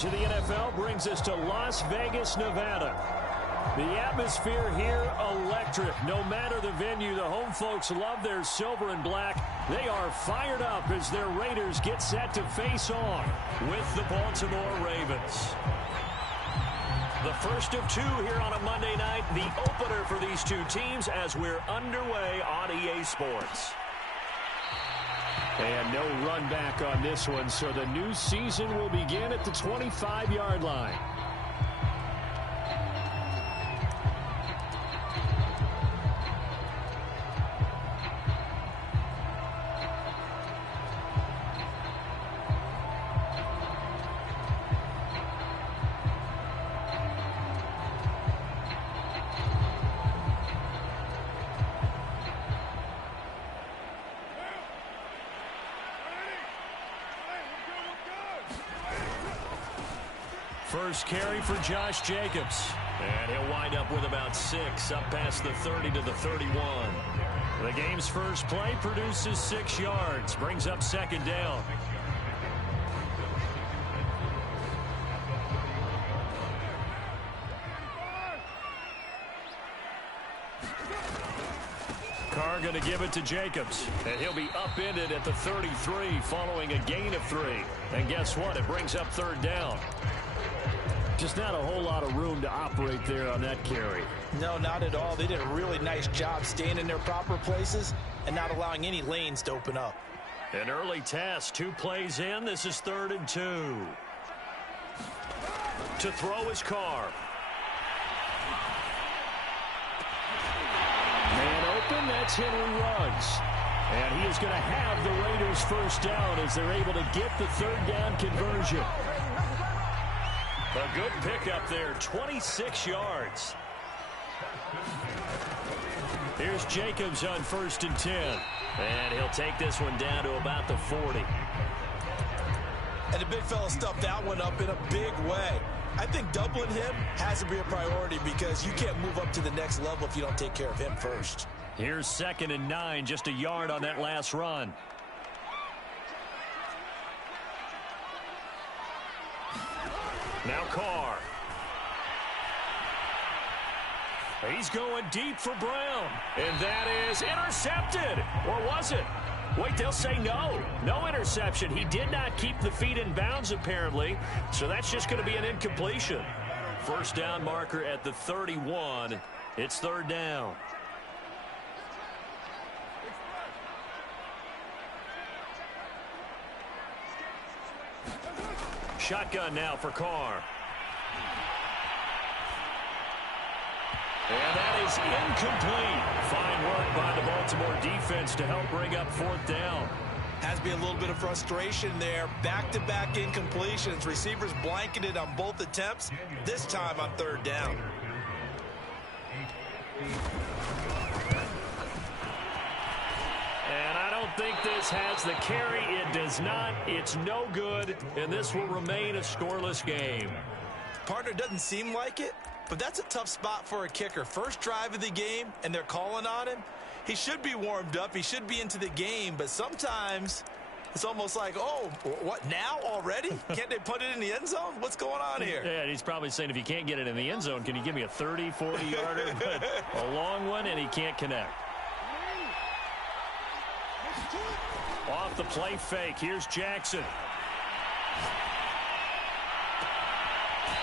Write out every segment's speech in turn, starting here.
to the NFL brings us to Las Vegas, Nevada. The atmosphere here, electric. No matter the venue, the home folks love their silver and black. They are fired up as their Raiders get set to face off with the Baltimore Ravens. The first of two here on a Monday night, the opener for these two teams as we're underway on EA Sports. And no run back on this one, so the new season will begin at the 25-yard line. First carry for Josh Jacobs. And he'll wind up with about 6, up past the 30 to the 31. The game's first play produces 6 yards, brings up second down. Carr going to give it to Jacobs. And he'll be upended at the 33 following a gain of 3. And guess what? It brings up third down. Just not a whole lot of room to operate there on that carry. No, not at all. They did a really nice job staying in their proper places and not allowing any lanes to open up. An early test, 2 plays in. This is 3rd and 2. To throw is Carr. Man open, that's Henry Ruggs. And he is going to have the Raiders first down as they're able to get the third down conversion. A good pickup there, 26 yards. Here's Jacobs on 1st and 10. And he'll take this one down to about the 40. And the big fella stuffed that one up in a big way. I think doubling him has to be a priority because you can't move up to the next level if you don't take care of him first. Here's 2nd and 9, just a yard on that last run. Now Carr. He's going deep for Brown. And that is intercepted. Or was it? Wait, they'll say no. No interception. He did not keep the feet in bounds, apparently. So that's just going to be an incompletion. First down marker at the 31. It's third down. Shotgun now for Carr. And that is incomplete. Fine work by the Baltimore defense to help bring up 4th down. Has to be a little bit of frustration there. Back-to-back incompletions. Receivers blanketed on both attempts, this time on 3rd down. And I don't think this has the carry. It does not. It's no good, and this will remain a scoreless game. Partner, doesn't seem like it, but that's a tough spot for a kicker. First drive of the game, and they're calling on him. He should be warmed up. He should be into the game, but sometimes it's almost like, oh, what, now already? Can't they put it in the end zone? What's going on here? Yeah, he's probably saying, if you can't get it in the end zone, can you give me a 30, 40-yarder? But a long one, and he can't connect. Off the play fake. Here's Jackson.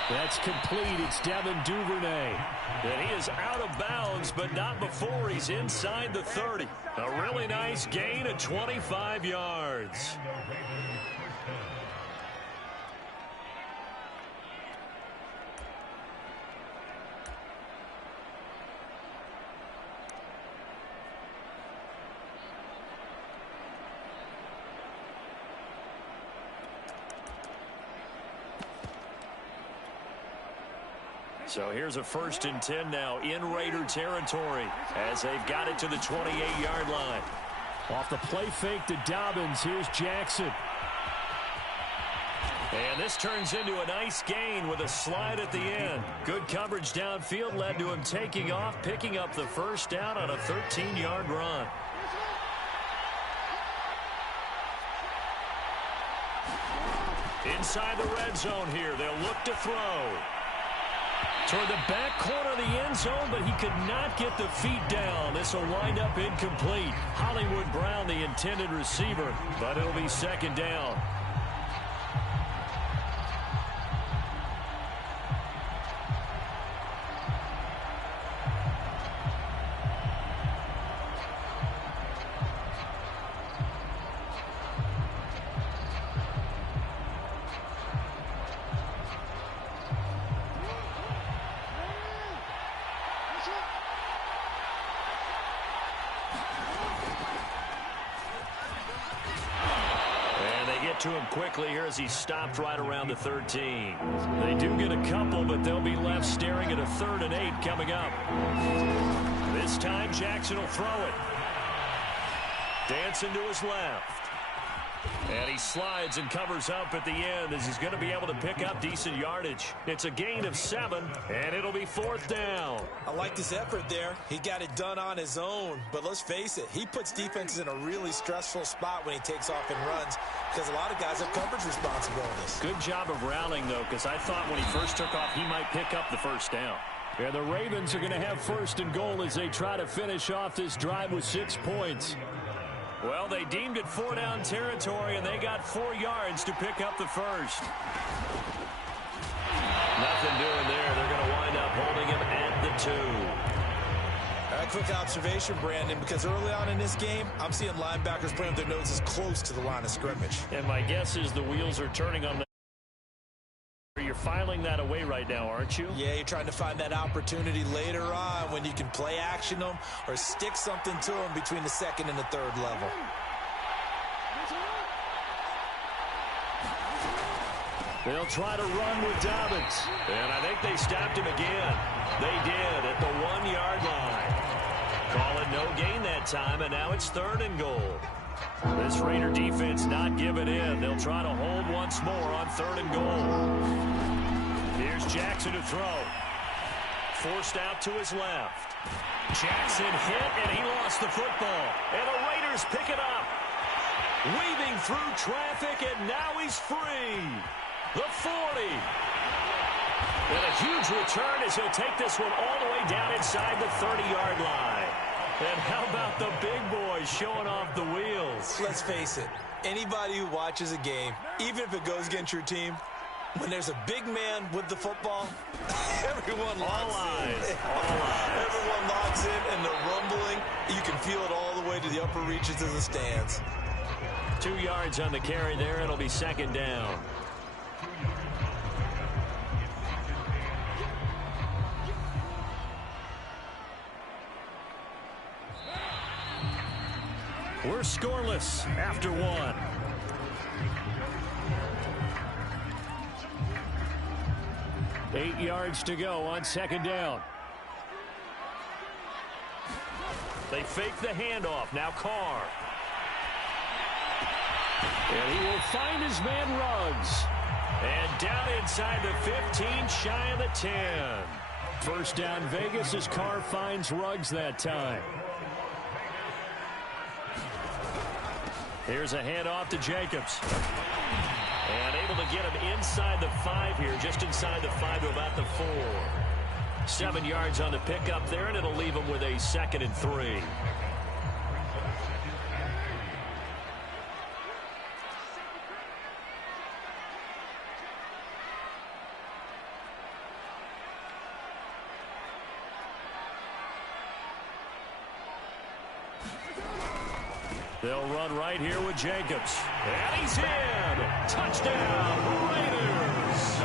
That's complete. It's Devin Duvernay. And he is out of bounds, but not before he's inside the 30. A really nice gain of 25 yards. So here's a 1st and 10 now in Raider territory as they've got it to the 28-yard line. Off the play fake to Dobbins. Here's Jackson. And this turns into a nice gain with a slide at the end. Good coverage downfield led to him taking off, picking up the first down on a 13-yard run. Inside the red zone here, they'll look to throw. Toward the back corner of the end zone, but he could not get the feet down. This will wind up incomplete. Hollywood Brown, the intended receiver, but it'll be second down. To him quickly here as he stopped right around the 13. They do get a couple, but they'll be left staring at a 3rd and 8 coming up. This time Jackson will throw it. Dancing to his left. And he slides and covers up at the end as he's going to be able to pick up decent yardage. It's a gain of 7, and it'll be 4th down. I like his effort there. He got it done on his own. But let's face it, he puts defenses in a really stressful spot when he takes off and runs because a lot of guys have coverage responsibilities. Good job of rallying, though, because I thought when he first took off, he might pick up the first down. Yeah, the Ravens are going to have 1st and goal as they try to finish off this drive with 6 points. Well, they deemed it 4-down territory, and they got 4 yards to pick up the first. Nothing doing there. They're going to wind up holding him at the 2. A quick observation, Brandon, because early on in this game, I'm seeing linebackers putting their noses close to the line of scrimmage. And my guess is the wheels are turning on the... You're filing that away right now, aren't you? Yeah, you're trying to find that opportunity later on when you can play action them or stick something to them between the 2nd and the 3rd level. They'll try to run with Dobbins. And I think they stopped him again. They did at the 1-yard line. Call it no gain that time, and now it's 3rd and goal. This Raider defense not giving in. They'll try to hold once more on 3rd and goal. Here's Jackson to throw. Forced out to his left. Jackson hit, and he lost the football. And the Raiders pick it up. Weaving through traffic, and now he's free. The 40. And a huge return as he'll take this one all the way down inside the 30-yard line. And how about the big boys showing off the wheels? Let's face it, anybody who watches a game, even if it goes against your team, when there's a big man with the football, everyone locks in. Everyone locks in, and the rumbling, you can feel it all the way to the upper reaches of the stands. 2 yards on the carry there. It'll be 2nd down. We're scoreless after 1. Eight yards to go on 2nd down. They fake the handoff. Now Carr. And he will find his man Ruggs. And down inside the 15, shy of the 10. First down Vegas as Carr finds Ruggs that time. Here's a handoff to Jacobs. And able to get him inside the 5 here, just inside the 5 to about the 4. 7 yards on the pickup there, and it'll leave him with a 2nd and 3. They'll run right here with Jacobs. And he's in. Touchdown, Raiders.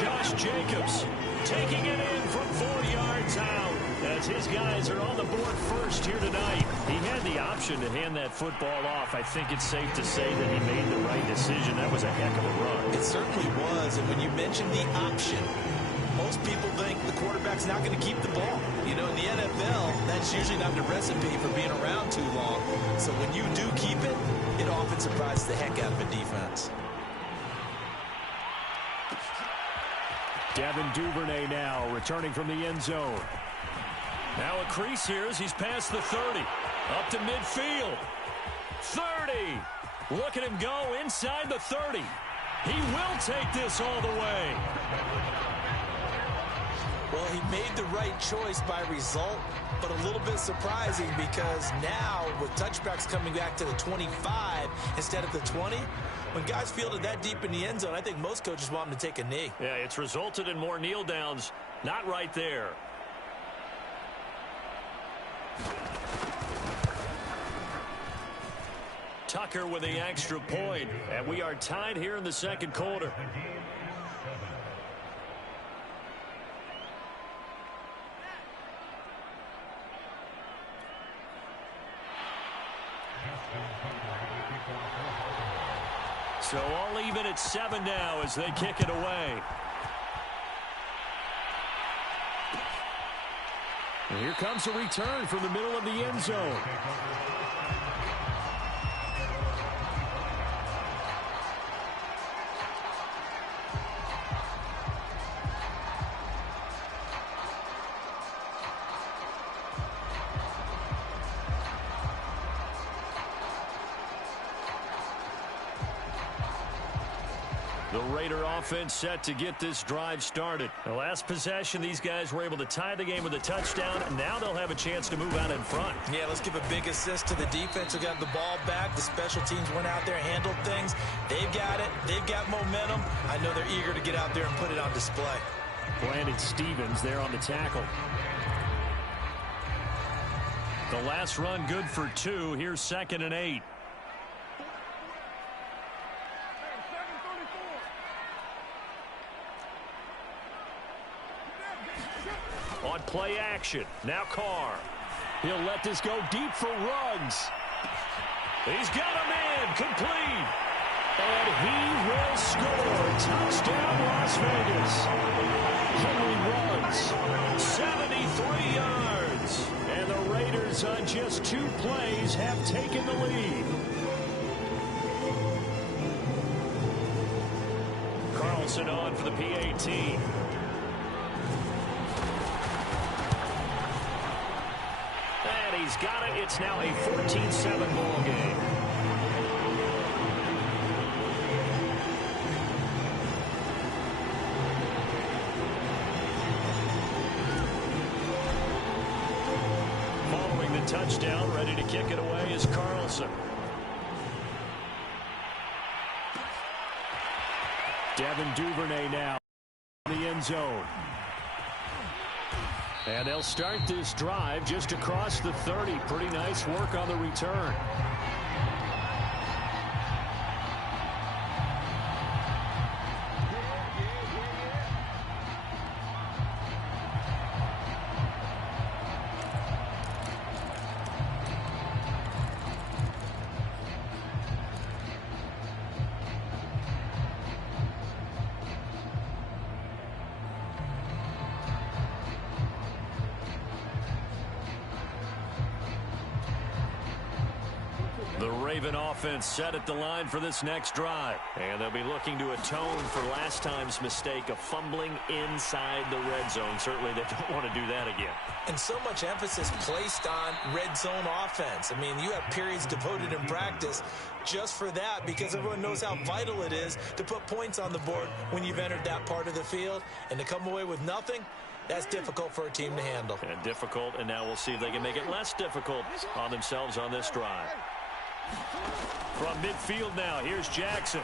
Josh Jacobs taking it in from 4 yards out as his guys are on the board first here tonight. He had the option to hand that football off. I think it's safe to say that he made the right decision. That was a heck of a run. It certainly was. And when you mention the option, most people think the quarterback's not going to keep the ball. You know, in the NFL, that's usually not the recipe for being around too long. So when you do keep it, it often surprises the heck out of a defense. Devin Duvernay now returning from the end zone. Now a crease here as he's past the 30. Up to midfield. 30. Look at him go inside the 30. He will take this all the way. Well, he made the right choice by result, but a little bit surprising because now with touchbacks coming back to the 25 instead of the 20, when guys fielded that deep in the end zone, I think most coaches want them to take a knee. Yeah, it's resulted in more kneel downs. Not right there. Tucker with the extra point, and we are tied here in the second quarter. So all even at 7 now as they kick it away. And here comes a return from the middle of the end zone. The Raider offense set to get this drive started. The last possession, these guys were able to tie the game with a touchdown, and now they'll have a chance to move out in front. Yeah, let's give a big assist to the defense who got the ball back. The special teams went out there, handled things. They've got it. They've got momentum. I know they're eager to get out there and put it on display. Brandon Stevens there on the tackle. The last run good for 2. Here's 2nd and 8. On play action. Now Carr. He'll let this go deep for Ruggs. He's got a man complete. And he will score. Touchdown Las Vegas. Henry Ruggs. 73 yards. And the Raiders on just 2 plays have taken the lead. Carlson on for the PAT. He's got it. It's now a 14-7 ball game. Following the touchdown, ready to kick it away is Carlson. Devin Duvernay now in the end zone. And they'll start this drive just across the 30. Pretty nice work on the return. The Raven offense set at the line for this next drive. And they'll be looking to atone for last time's mistake of fumbling inside the red zone. Certainly they don't want to do that again. And so much emphasis placed on red zone offense. I mean, you have periods devoted in practice just for that because everyone knows how vital it is to put points on the board when you've entered that part of the field. And to come away with nothing, that's difficult for a team to handle. And difficult, and now we'll see if they can make it less difficult on themselves on this drive. From midfield now, here's Jackson.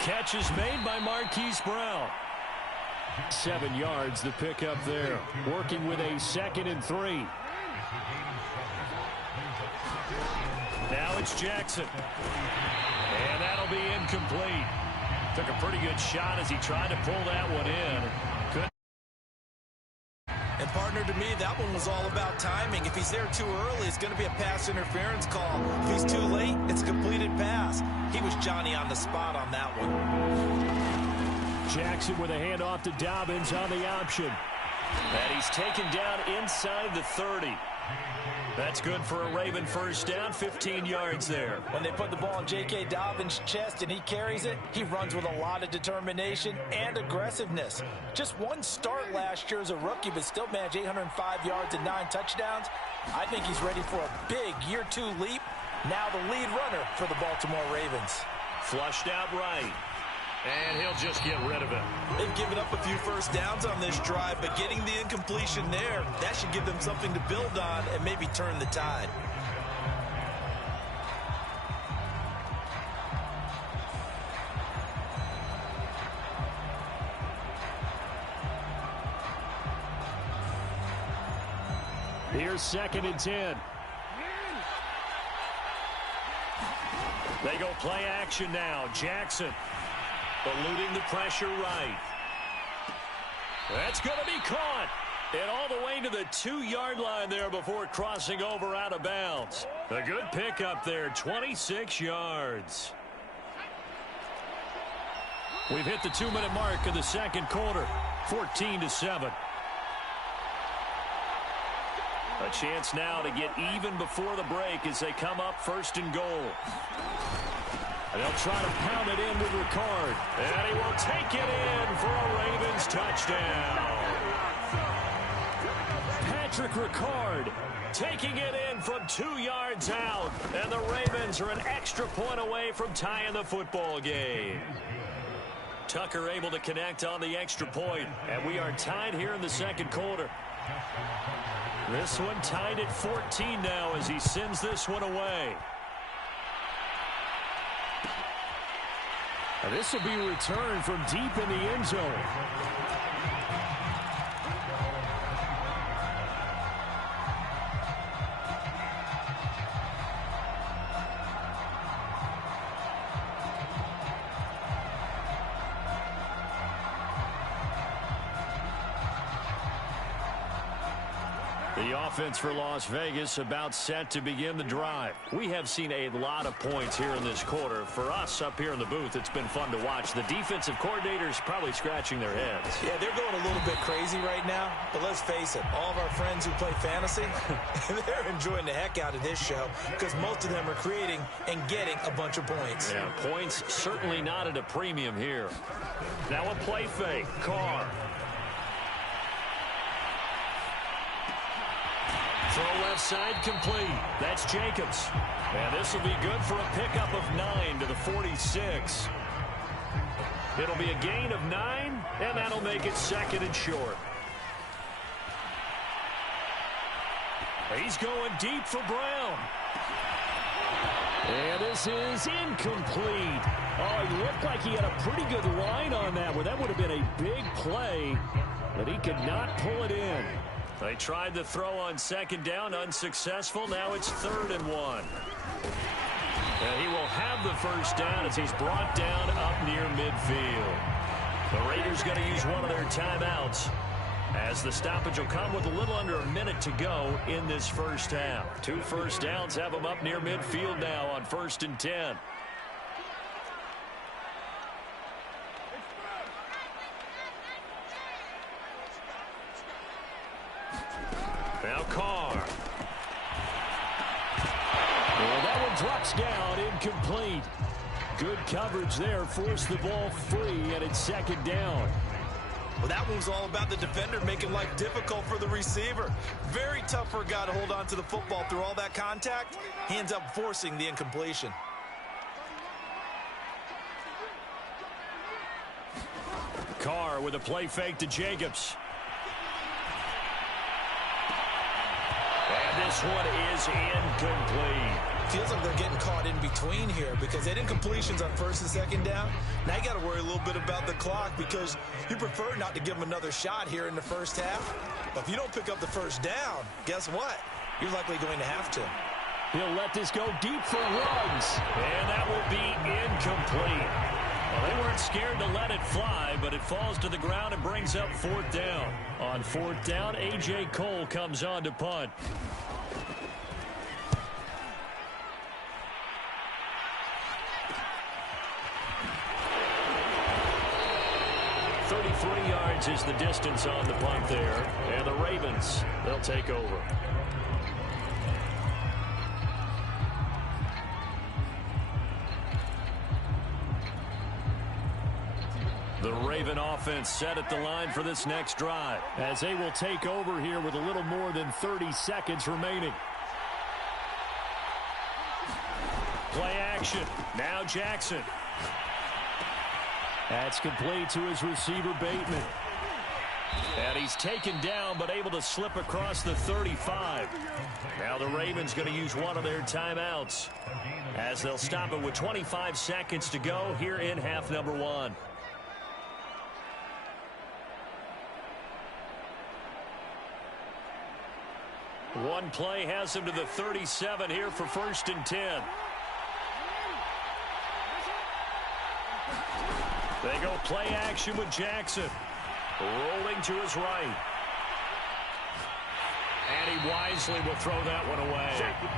Catch is made by Marquise Brown. 7 yards, the pickup there. Working with a 2nd and 3. Now it's Jackson. And that'll be incomplete. Took a pretty good shot as he tried to pull that one in. And partner, to me, that one was all about timing. If he's there too early, it's going to be a pass interference call. If he's too late, it's a completed pass. He was Johnny on the spot on that one. Jackson with a handoff to Dobbins on the option. And he's taken down inside the 30. That's good for a Raven first down, 15 yards there. When they put the ball in J.K. Dobbins' chest and he carries it, he runs with a lot of determination and aggressiveness. Just one start last year as a rookie, but still managed 805 yards and 9 touchdowns. I think he's ready for a big year 2 leap. Now the lead runner for the Baltimore Ravens. Flushed out right. And he'll just get rid of it. They've given up a few first downs on this drive, but getting the incompletion there, that should give them something to build on and maybe turn the tide. Here's 2nd and 10. They go play action now. Jackson eluding the pressure right. That's going to be caught. And all the way to the 2-yard line there before crossing over out of bounds. A good pickup there, 26 yards. We've hit the 2-minute mark of the second quarter, 14-7. A chance now to get even before the break as they come up 1st and goal. And they'll try to pound it in with Ricard. And he will take it in for a Ravens touchdown. Patrick Ricard taking it in from 2 yards out. And the Ravens are an extra point away from tying the football game. Tucker able to connect on the extra point. And we are tied here in the second quarter. This one tied at 14 now as he sends this one away. And this will be returned from deep in the end zone. The offense for Las Vegas about set to begin the drive. We have seen a lot of points here in this quarter. For us up here in the booth, it's been fun to watch. The defensive coordinators probably scratching their heads. Yeah, they're going a little bit crazy right now. But let's face it, all of our friends who play fantasy, they're enjoying the heck out of this show because most of them are creating and getting a bunch of points. Yeah, points certainly not at a premium here. Now a play fake. Carr. Throw left side complete. That's Jacobs. And this will be good for a pickup of 9 to the 46. It'll be a gain of 9, and that'll make it 2nd and short. He's going deep for Brown. And this is incomplete. Oh, he looked like he had a pretty good line on that one. That would have been a big play, but he could not pull it in. They tried the throw on 2nd down, unsuccessful. Now it's 3rd and 1. And he will have the first down as he's brought down up near midfield. The Raiders going to use one of their timeouts as the stoppage will come with a little under a minute to go in this first half. 2 first downs have them up near midfield now on 1st and 10. Now Carr. Well, that one drops down, incomplete. Good coverage there, forced the ball free, and it's 2nd down. Well, that one was all about the defender making life difficult for the receiver. Very tough for a guy to hold on to the football through all that contact. He ends up forcing the incompletion. Carr with a play fake to Jacobs. And this one is incomplete. Feels like they're getting caught in between here because they did incompletions on 1st and 2nd down. Now you got to worry a little bit about the clock because you prefer not to give them another shot here in the first half. But if you don't pick up the first down, guess what? You're likely going to have to. He'll let this go deep for Ruggs. And that will be incomplete. Well, they weren't scared to let it fly, but it falls to the ground and brings up 4th down. On 4th down, A.J. Cole comes on to punt. Is the distance on the punt there, and the Ravens, they'll take over. The Raven offense set at the line for this next drive as they will take over here with a little more than 30 seconds remaining. Play action. Now Jackson. That's complete to his receiver, Bateman. And he's taken down, but able to slip across the 35. Now the Ravens going to use one of their timeouts, as they'll stop it with 25 seconds to go here in half number one. One play has him to the 37 here for 1st and 10. They go play action with Jackson. Rolling to his right. And he wisely will throw that one away.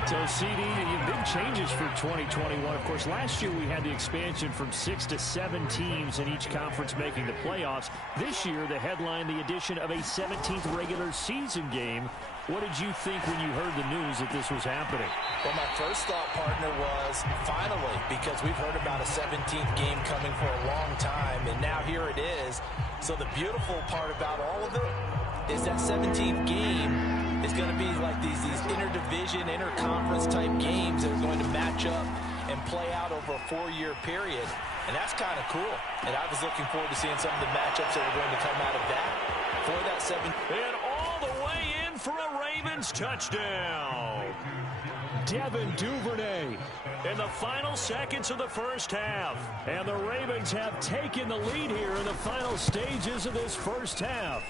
So, CD, big changes for 2021. Of course, last year we had the expansion from 6 to 7 teams in each conference making the playoffs. This year, the headline, the addition of a 17th regular season game. What did you think when you heard the news that this was happening? Well, my first thought, partner, was finally, because we've heard about a 17th game coming for a long time, and now here it is. So the beautiful part about all of it is that 17th game is going to be like these interdivision, interconference type games that are going to match up and play out over a 4-year period. And that's kind of cool. And I was looking forward to seeing some of the matchups that are going to come out of that for that 17th. And all the way in for a Ravens touchdown. Devin Duvernay in the final seconds of the first half. And the Ravens have taken the lead here in the final stages of this first half.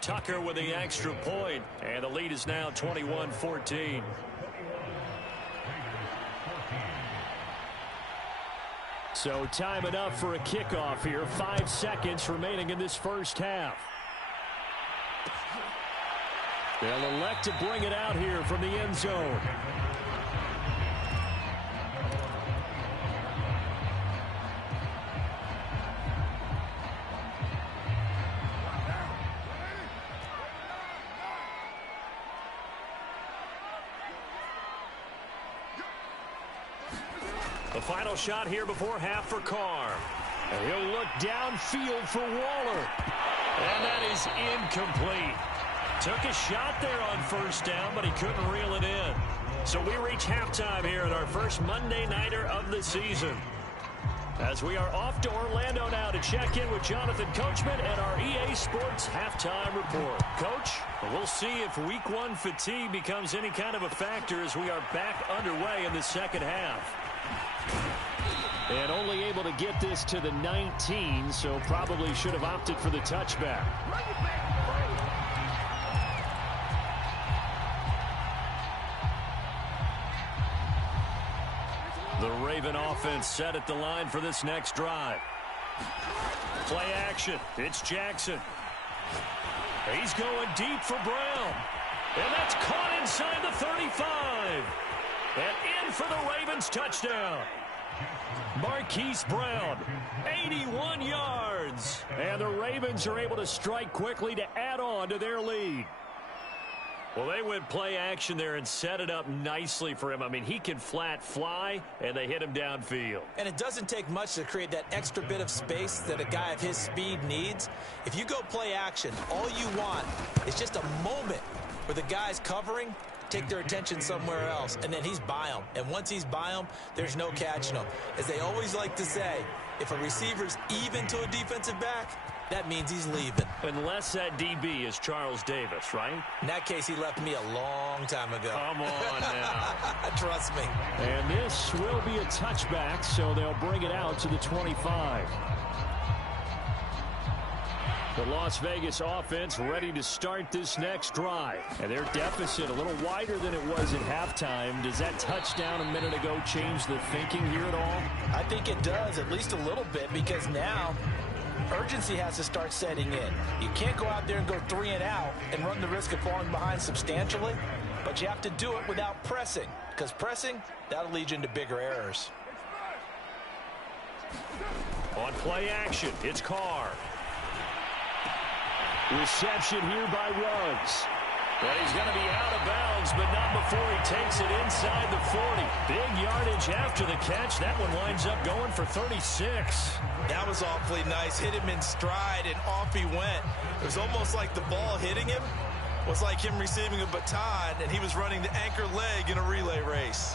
Tucker with the extra point, and the lead is now 21-14. So time enough for a kickoff here. 5 seconds remaining in this first half. They'll elect to bring it out here from the end zone. The final shot here before half for Carr. And he'll look downfield for Waller. And that is incomplete. Took a shot there on first down, but he couldn't reel it in. So we reach halftime here at our first Monday Nighter of the season, as we are off to Orlando now to check in with Jonathan Coachman and our EA Sports Halftime Report. Coach, we'll see if Week 1 fatigue becomes any kind of a factor as we are back underway in the second half. And only able to get this to the 19, so probably should have opted for the touchback. The Raven offense set at the line for this next drive. Play action. It's Jackson. He's going deep for Brown. And that's caught inside the 35. And in for the Ravens touchdown. Marquise Brown, 81 yards. And the Ravens are able to strike quickly to add on to their lead. Well, they went play action there and set it up nicely for him. I mean, he can flat fly, and they hit him downfield. And it doesn't take much to create that extra bit of space that a guy of his speed needs. If you go play action, all you want is just a moment where the guy's covering, take their attention somewhere else, and then he's by him. And once he's by him, there's no catching him. As they always like to say, if a receiver's even to a defensive back, that means he's leaving. Unless that DB is Charles Davis, right? In that case, he left me a long time ago. Come on now. Trust me. And this will be a touchback, so they'll bring it out to the 25. The Las Vegas offense ready to start this next drive. And their deficit a little wider than it was at halftime. Does that touchdown a minute ago change the thinking here at all? I think it does, at least a little bit, because now urgency has to start setting in. You can't go out there and go 3 and out and run the risk of falling behind substantially, but you have to do it without pressing, because pressing, that'll lead you into bigger errors. On play action, it's Carr. Reception here by Ruggs. But he's going to be out of bounds, but not before he takes it inside the 40. Big yardage after the catch. That one winds up going for 36. That was awfully nice. Hit him in stride, and off he went. It was almost like the ball hitting him was like him receiving a baton, and he was running the anchor leg in a relay race.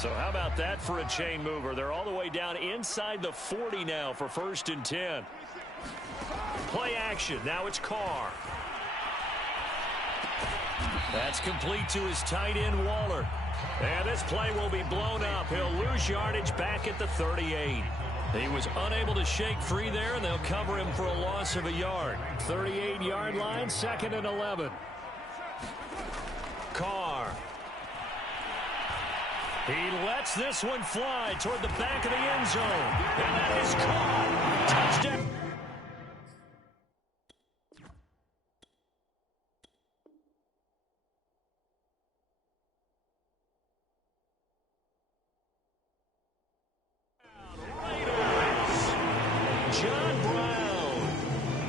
So how about that for a chain mover? They're all the way down inside the 40 now for 1st and 10. Play action. Now it's Carr. That's complete to his tight end, Waller. And this play will be blown up. He'll lose yardage back at the 38. He was unable to shake free there, and they'll cover him for a loss of a yard. 38-yard line, 2nd and 11. Carr. He lets this one fly toward the back of the end zone. And that is caught. Touchdown. John Brown,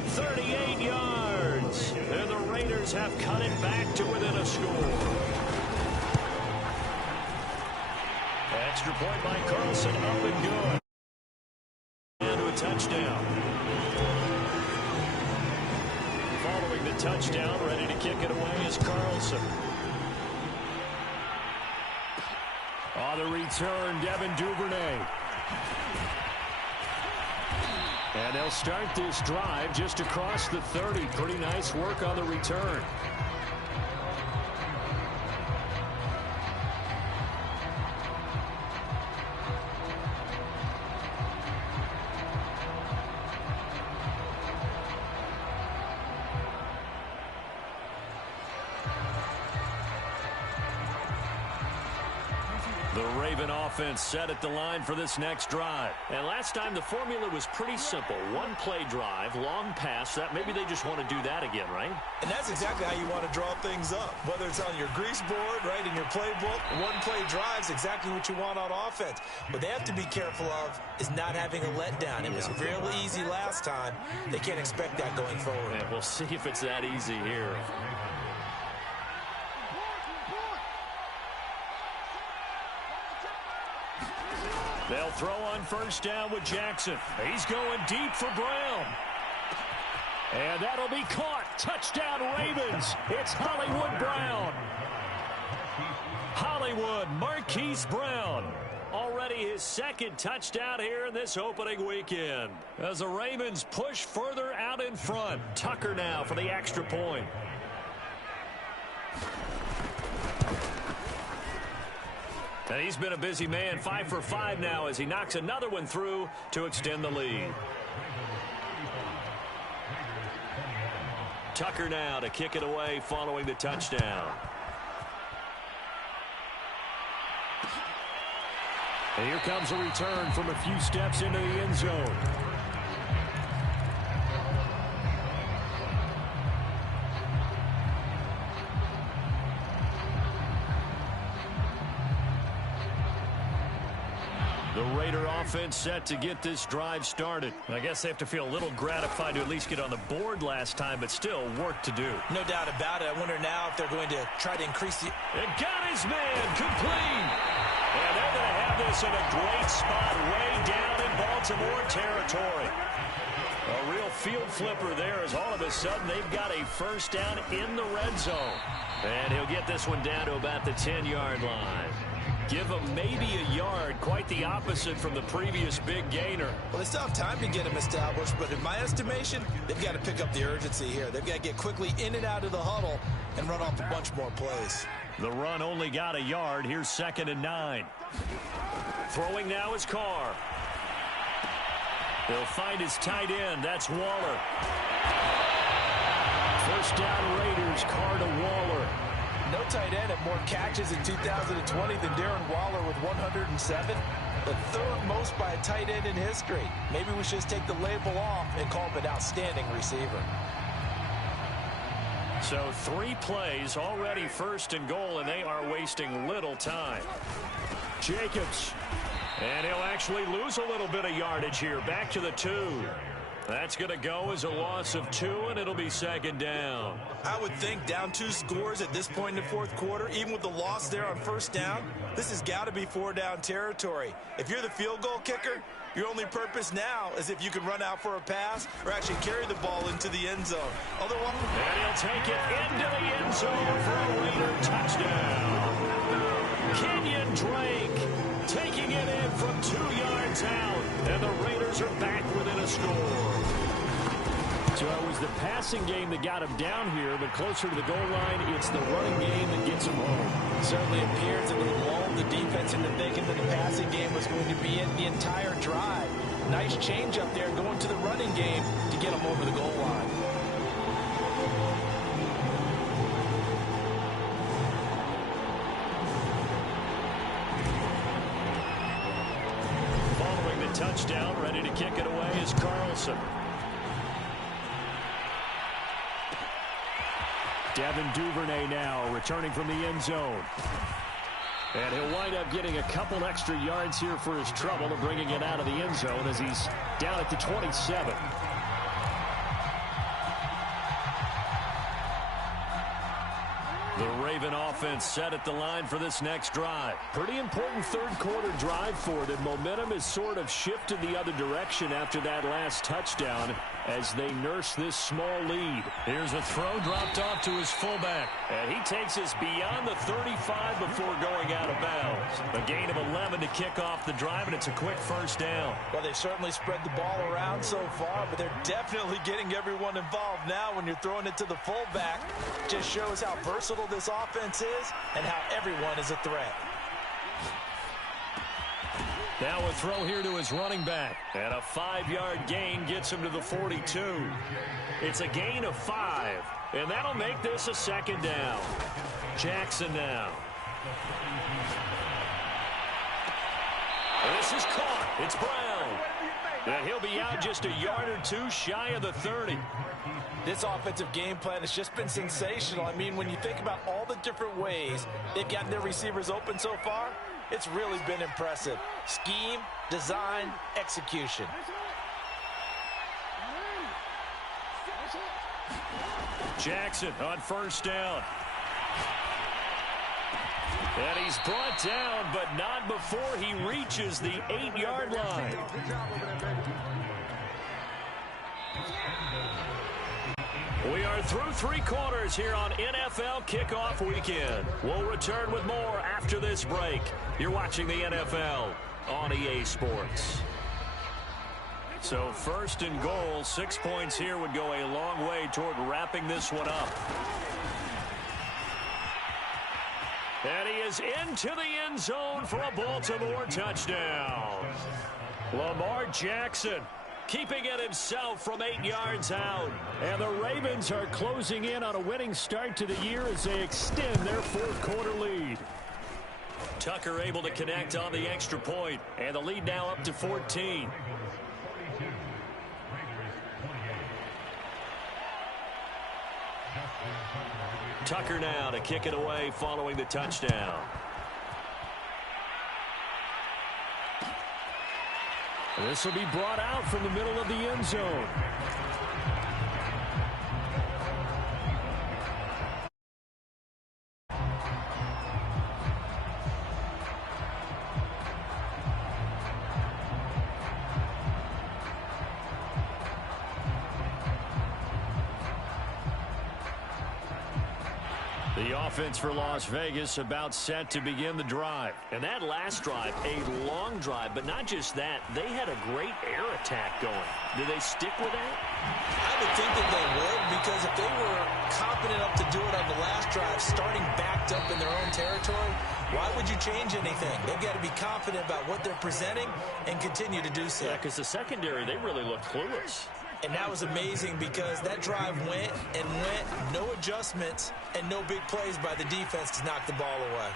38 yards. And the Raiders have cut it back to within a score. Extra point by Carlson, up and good. And to a touchdown. Following the touchdown, ready to kick it away is Carlson. On the return, Devin Duvernay. And they'll start this drive just across the 30. Pretty nice work on the return. The Raven offense set at the line for this next drive. And last time the formula was pretty simple. One play drive, long pass. That maybe they just want to do that again, right? And that's exactly how you want to draw things up. Whether it's on your grease board, right, in your playbook, one play drive is exactly what you want on offense. What they have to be careful of is not having a letdown. It was real easy last time. They can't expect that going forward. Yeah, we'll see if it's that easy here. They'll throw on 1st down with Jackson. He's going deep for Brown. And that'll be caught. Touchdown, Ravens. It's Hollywood Brown. Hollywood, Marquise Brown. Already his 2nd touchdown here in this opening weekend. As the Ravens push further out in front. Tucker now for the extra point. And he's been a busy man, 5 for 5 now as he knocks another one through to extend the lead. Tucker now to kick it away following the touchdown. And here comes a return from a few steps into the end zone. The Raider offense set to get this drive started. I guess they have to feel a little gratified to at least get on the board last time, but still work to do. No doubt about it. I wonder now if they're going to try to increase the... It got his man complete. And they're going to have this in a great spot way down in Baltimore territory. A real field flipper there as all of a sudden they've got a 1st down in the red zone. And he'll get this one down to about the 10-yard line. Give him maybe a yard, quite the opposite from the previous big gainer. Well, they still have time to get him established, but in my estimation, they've got to pick up the urgency here. They've got to get quickly in and out of the huddle and run off a bunch more plays. The run only got a yard. Here's 2nd and 9. Throwing now is Carr. He'll find his tight end. That's Waller. 1st down Raiders, Carr to Waller. No tight end had more catches in 2020 than Darren Waller with 107. The 3rd most by a tight end in history. Maybe we should just take the label off and call him an outstanding receiver. So 3 plays, already 1st and goal, and they are wasting little time. Jacobs. And he'll actually lose a little bit of yardage here. Back to the 2. That's going to go as a loss of 2, and it'll be 2nd down. I would think down 2 scores at this point in the 4th quarter, even with the loss there on 1st down, this has got to be 4-down territory. If you're the field goal kicker, your only purpose now is if you can run out for a pass or actually carry the ball into the end zone. Otherwise, and he'll take it into the end zone for a Raider touchdown. Kenyon Drake are back within a score. So it was the passing game that got him down here, but closer to the goal line, it's the running game that gets him home. It certainly appears that they lulled the defense into thinking that the passing game was going to be in the entire drive. Nice change up there going to the running game to get him over the goal line. Following the touchdown, ready to kick it away is Carlson. Devin Duvernay now returning from the end zone. And he'll wind up getting a couple extra yards here for his trouble and bringing it out of the end zone as he's down at the 27. The Raven offense set at the line for this next drive. Pretty important third-quarter drive for them. Momentum has sort of shifted the other direction after that last touchdown as they nurse this small lead. Here's a throw dropped off to his fullback. And he takes us beyond the 35 before going out of bounds. A gain of 11 to kick off the drive, and it's a quick first down. Well, they've certainly spread the ball around so far, but they're definitely getting everyone involved now when you're throwing it to the fullback. Just shows how versatile this offense is and how everyone is a threat. Now a throw here to his running back. And a 5-yard gain gets him to the 42. It's a gain of 5. And that'll make this a second down. Jackson now. This is caught. It's Brown. And he'll be out just a yard or two shy of the 30. This offensive game plan has just been sensational. I mean, when you think about all the different ways they've gotten their receivers open so far, it's really been impressive. Scheme, design, execution. Jackson on first down. And he's brought down, but not before he reaches the 8-yard line. We are through 3 quarters here on NFL Kickoff Weekend. We'll return with more after this break. You're watching the NFL on EA Sports. So first and goal, 6 points here would go a long way toward wrapping this one up. And he is into the end zone for a Baltimore touchdown. Lamar Jackson keeping it himself from 8 yards out. And the Ravens are closing in on a winning start to the year as they extend their fourth-quarter lead. Tucker able to connect on the extra point, and the lead now up to 14. Tucker now to kick it away following the touchdown. This will be brought out from the middle of the end zone. The offense for Las Vegas about set to begin the drive. And that last drive, a long drive, but not just that. They had a great air attack going. Do they stick with that? I would think that they would, because if they were confident enough to do it on the last drive, starting backed up in their own territory, why would you change anything? They've got to be confident about what they're presenting and continue to do so. Yeah, because the secondary, they really looked clueless. And that was amazing because that drive went and went, no adjustments, and no big plays by the defense to knock the ball away.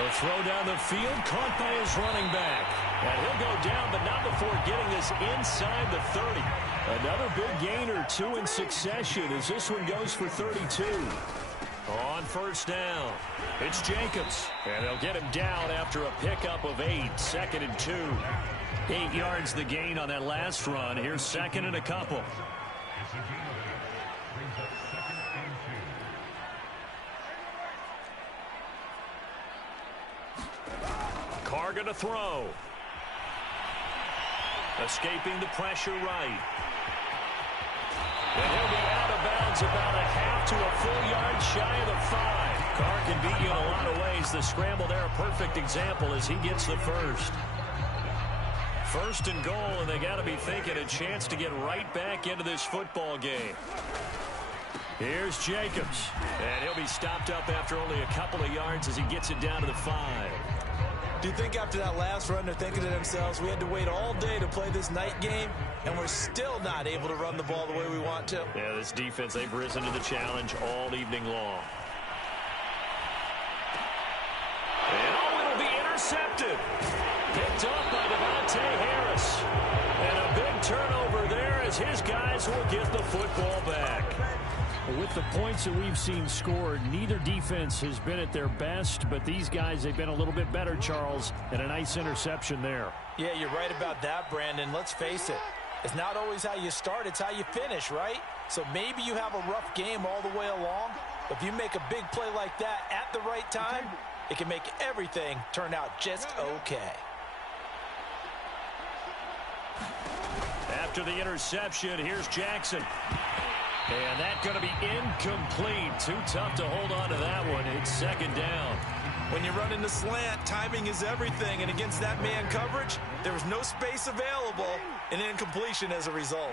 A throw down the field, caught by his running back. And he'll go down, but not before getting this inside the 30. Another big gain or 2 in succession as this one goes for 32. On first down, it's Jacobs. And they'll get him down after a pickup of 8, 2nd and 2. 8 yards the gain on that last run. Here's 2nd and a couple. Carr gonna throw. Escaping the pressure right. And he'll be out of bounds about a half to a full yard shy of the 5. Carr can beat you in a lot of ways. The scramble there, a perfect example as he gets the first. First and goal, and they got to be thinking a chance to get right back into this football game. Here's Jacobs, and he'll be stopped up after only a couple of yards as he gets it down to the 5. Do you think after that last run they're thinking to themselves, we had to wait all day to play this night game, and we're still not able to run the ball the way we want to? Yeah, this defense, they've risen to the challenge all evening long. And it'll be intercepted. Picked off by Devontae Harris. And a big turnover there as his guys will get the football back. With the points that we've seen scored, neither defense has been at their best, but these guys, they've been a little bit better, Charles, and a nice interception there. Yeah, you're right about that, Brandon. Let's face it. It's not always how you start, it's how you finish, right? So maybe you have a rough game all the way along, but if you make a big play like that at the right time, it can make everything turn out just okay. After the interception, here's Jackson. And that's going to be incomplete. Too tough to hold on to that one. It's second down. When you run into slant, timing is everything. And against that man coverage, there was no space available, and incompletion as a result.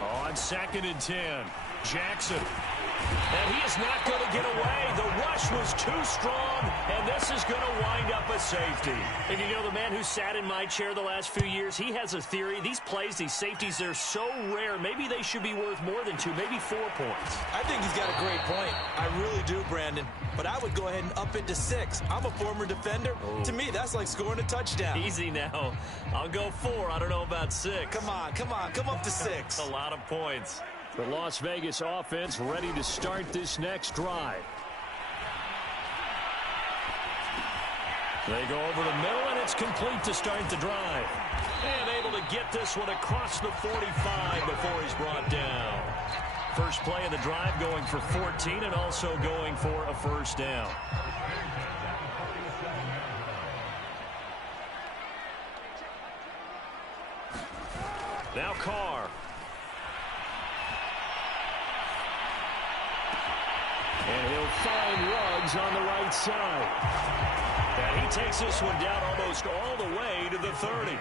On 2nd and 10, Jackson. And he is not going to get away. The rush was too strong, and this is going to wind up a safety. And you know, the man who sat in my chair the last few years, he has a theory. These plays, these safeties, they're so rare. Maybe they should be worth more than 2, maybe 4 points. I think he's got a great point. I really do, Brandon. But I would go ahead and up it to 6. I'm a former defender. Oh. To me, that's like scoring a touchdown. Easy now. I'll go 4. I don't know about 6. Come on. Come up to 6. A lot of points. The Las Vegas offense ready to start this next drive. They go over the middle, and it's complete to start the drive. And able to get this one across the 45 before he's brought down. First play of the drive going for 14 and also going for a first down. Now Carr. And he'll find Ruggs on the right side. And he takes this one down almost all the way to the 30.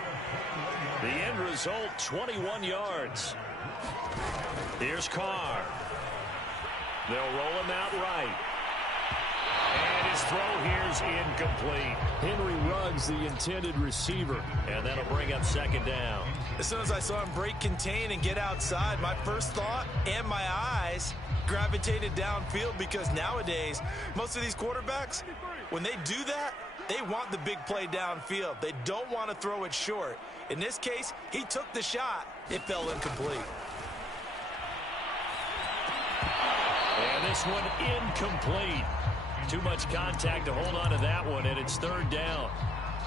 The end result, 21 yards. Here's Carr. They'll roll him out right. And his throw here's incomplete. Henry Ruggs, the intended receiver. And that'll bring up second down. As soon as I saw him break contain and get outside, my first thought and my eyes gravitated downfield, because nowadays, most of these quarterbacks, when they do that, they want the big play downfield. They don't want to throw it short. In this case, he took the shot. It fell incomplete. And this one incomplete. Too much contact to hold on to that one, and it's third down.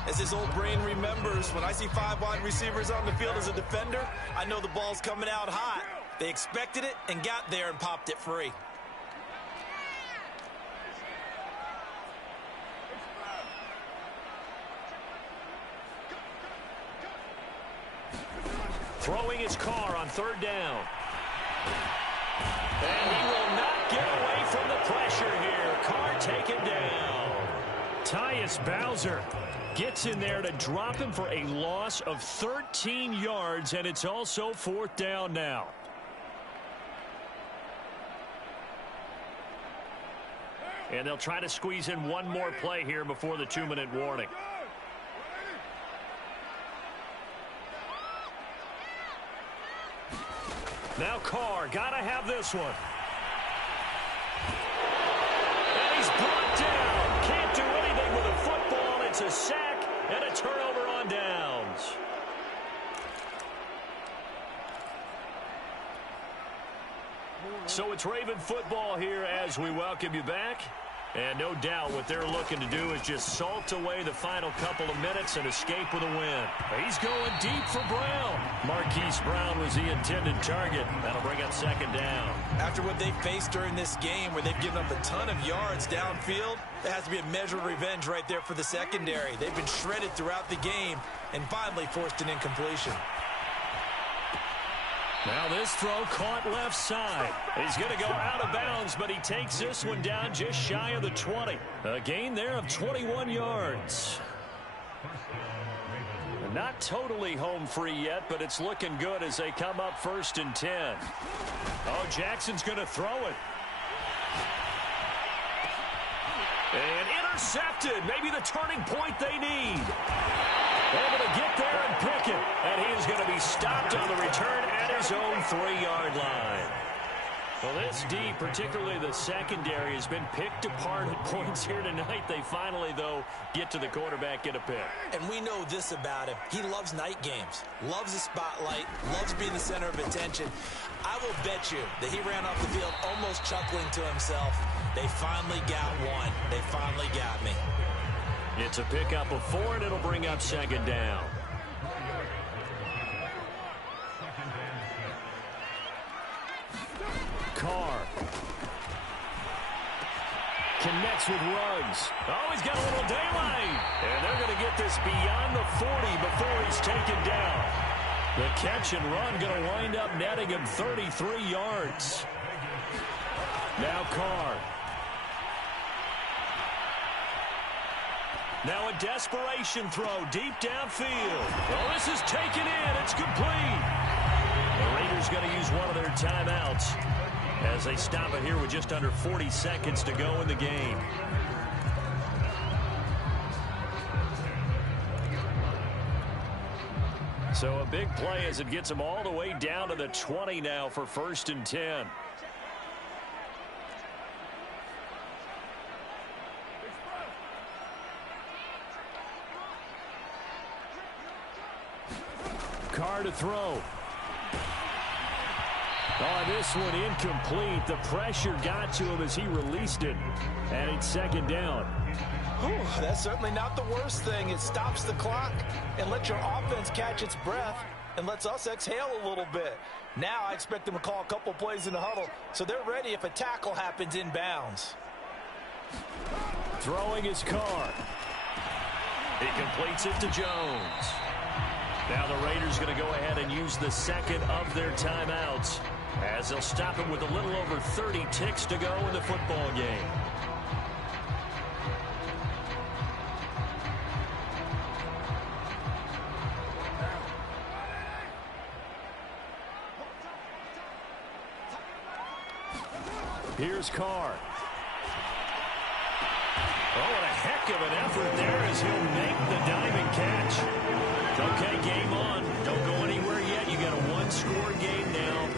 As his old brain remembers, when I see 5 wide receivers on the field as a defender, I know the ball's coming out hot. They expected it and got there and popped it free. Throwing his Carr on third down. And he will not get away from the pressure here. Carr taken down. Tyus Bowser gets in there to drop him for a loss of 13 yards, and it's also fourth down now. And they'll try to squeeze in one more play here before the 2-minute warning. Now Carr, gotta have this one. And he's brought down. Can't do anything with a football. It's a sack and a turnover on downs. So it's Raven football here as we welcome you back. And no doubt what they're looking to do is just salt away the final couple of minutes and escape with a win. He's going deep for Brown. Marquise Brown was the intended target. That'll bring up second down. After what they faced during this game where they've given up a ton of yards downfield, there has to be a measure of revenge right there for the secondary. They've been shredded throughout the game and finally forced an incompletion. Now this throw caught left side. He's going to go out of bounds, but he takes this one down just shy of the 20. A gain there of 21 yards. Not totally home free yet, but it's looking good as they come up 1st and 10. Oh, Jackson's going to throw it. And intercepted. Maybe the turning point they need. Able to get there and pick it. And he is going to be stopped on the return at his own 3-yard line. Well, this D, particularly the secondary, has been picked apart at points here tonight. They finally, though, get to the quarterback, get a pick. And we know this about him. He loves night games, loves the spotlight, loves being the center of attention. I will bet you that he ran off the field almost chuckling to himself. They finally got one. They finally got me. It's a pickup of 4, and it'll bring up second down. Carr connects with Ruggs. Oh, he's got a little daylight. And they're going to get this beyond the 40 before he's taken down. The catch and run going to wind up netting him 33 yards. Now Carr. Now a desperation throw deep downfield. Well, this is taken in. It's complete. The Raiders going to use one of their timeouts as they stop it here with just under 40 seconds to go in the game. So a big play as it gets them all the way down to the 20 now for 1st and 10. Carr to throw. Oh, this one incomplete. The pressure got to him as he released it. And it's second down. Whew, that's certainly not the worst thing. It stops the clock and lets your offense catch its breath and lets us exhale a little bit. Now I expect them to call a couple plays in the huddle so they're ready if a tackle happens inbounds. Throwing his Carr. He completes it to Jones. Now the Raiders going to go ahead and use the second of their timeouts as they'll stop him with a little over 30 ticks to go in the football game. Here's Carr. Oh, what a heck of an effort there as he'll make the diving catch. Okay, game on. Don't go anywhere yet. You got a one-score game now.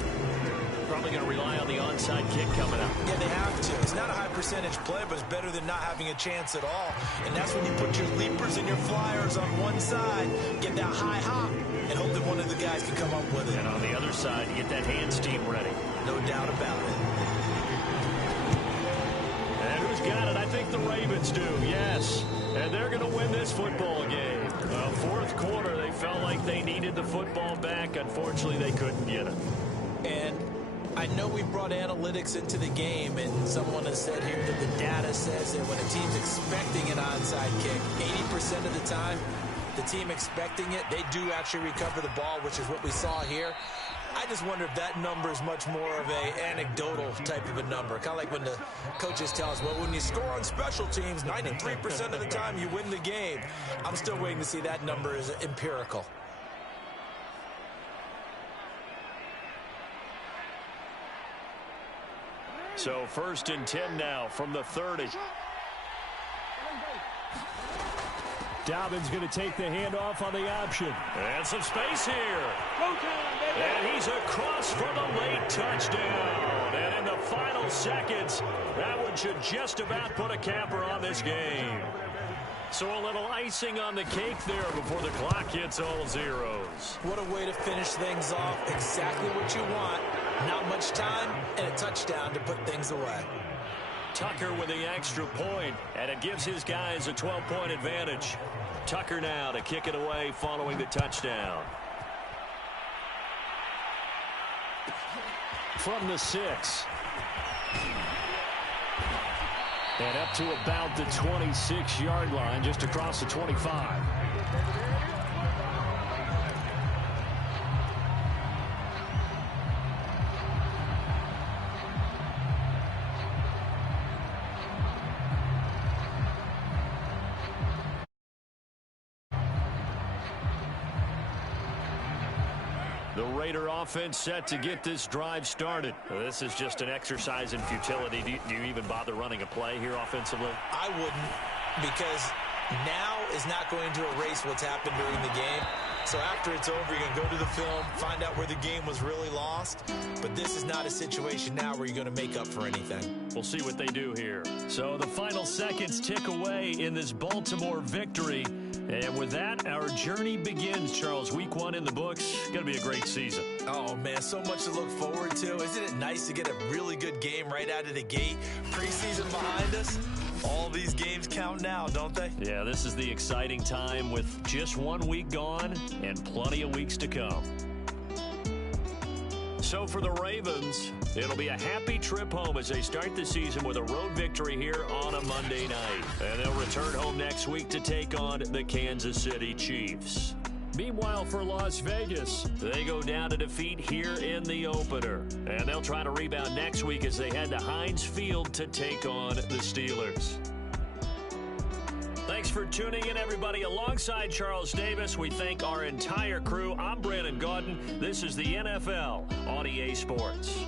Probably going to rely on the onside kick coming up. Yeah, they have to. It's not a high-percentage play, but it's better than not having a chance at all. And that's when you put your leapers and your flyers on one side, get that high hop, and hope that one of the guys can come up with it. And on the other side, you get that hands team ready. No doubt about it. And who's got it? I think the Ravens do, yes. And they're going to win this football game. Fourth quarter, they felt like they needed the football back. Unfortunately, they couldn't get it. And I know we brought analytics into the game, and someone has said here that the data says that when a team's expecting an onside kick, 80% of the time, the team expecting it, they do actually recover the ball, which is what we saw here. I just wonder if that number is much more of a anecdotal type of a number. Kind of like when the coaches tell us, well, when you score on special teams, 93% of the time you win the game. I'm still waiting to see that number is empirical. So 1st and 10 now from the 30. Dobbins going to take the handoff on the option. And some space here. And he's across for the late touchdown. And in the final seconds, that one should just about put a capper on this game. So a little icing on the cake there before the clock hits all zeros. What a way to finish things off. Exactly what you want. Not much time and a touchdown to put things away. Tucker with the extra point, and it gives his guys a 12-point advantage. Tucker now to kick it away following the touchdown. From the 6. And up to about the 26-yard line, just across the 25. The Raider offense set to get this drive started. This is just an exercise in futility. Do you even bother running a play here offensively? I wouldn't, because now is not going to erase what's happened during the game. So after it's over, you're going to go to the film, find out where the game was really lost. But this is not a situation now where you're going to make up for anything. We'll see what they do here. So the final seconds tick away in this Baltimore victory. And with that, our journey begins, Charles. Week 1 in the books. Going to be a great season. Oh, man, so much to look forward to. Isn't it nice to get a really good game right out of the gate? Preseason behind us. All these games count now, don't they? Yeah, this is the exciting time with just 1 week gone and plenty of weeks to come. So for the Ravens, it'll be a happy trip home as they start the season with a road victory here on a Monday night. And they'll return home next week to take on the Kansas City Chiefs. Meanwhile, for Las Vegas, they go down to defeat here in the opener. And they'll try to rebound next week as they head to Heinz Field to take on the Steelers. Thanks for tuning in, everybody. Alongside Charles Davis, we thank our entire crew. I'm Brandon Gaudin. This is the NFL on EA Sports.